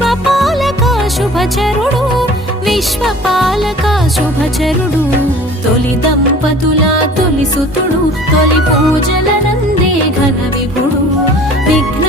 విశ్వపాలక శుభచరుడు విశ్వపాలక శుభచరుడు తొలి దంపతుల తొలి సుతుడు తొలి పూజల నందే ఘన విభుడు విఘ్న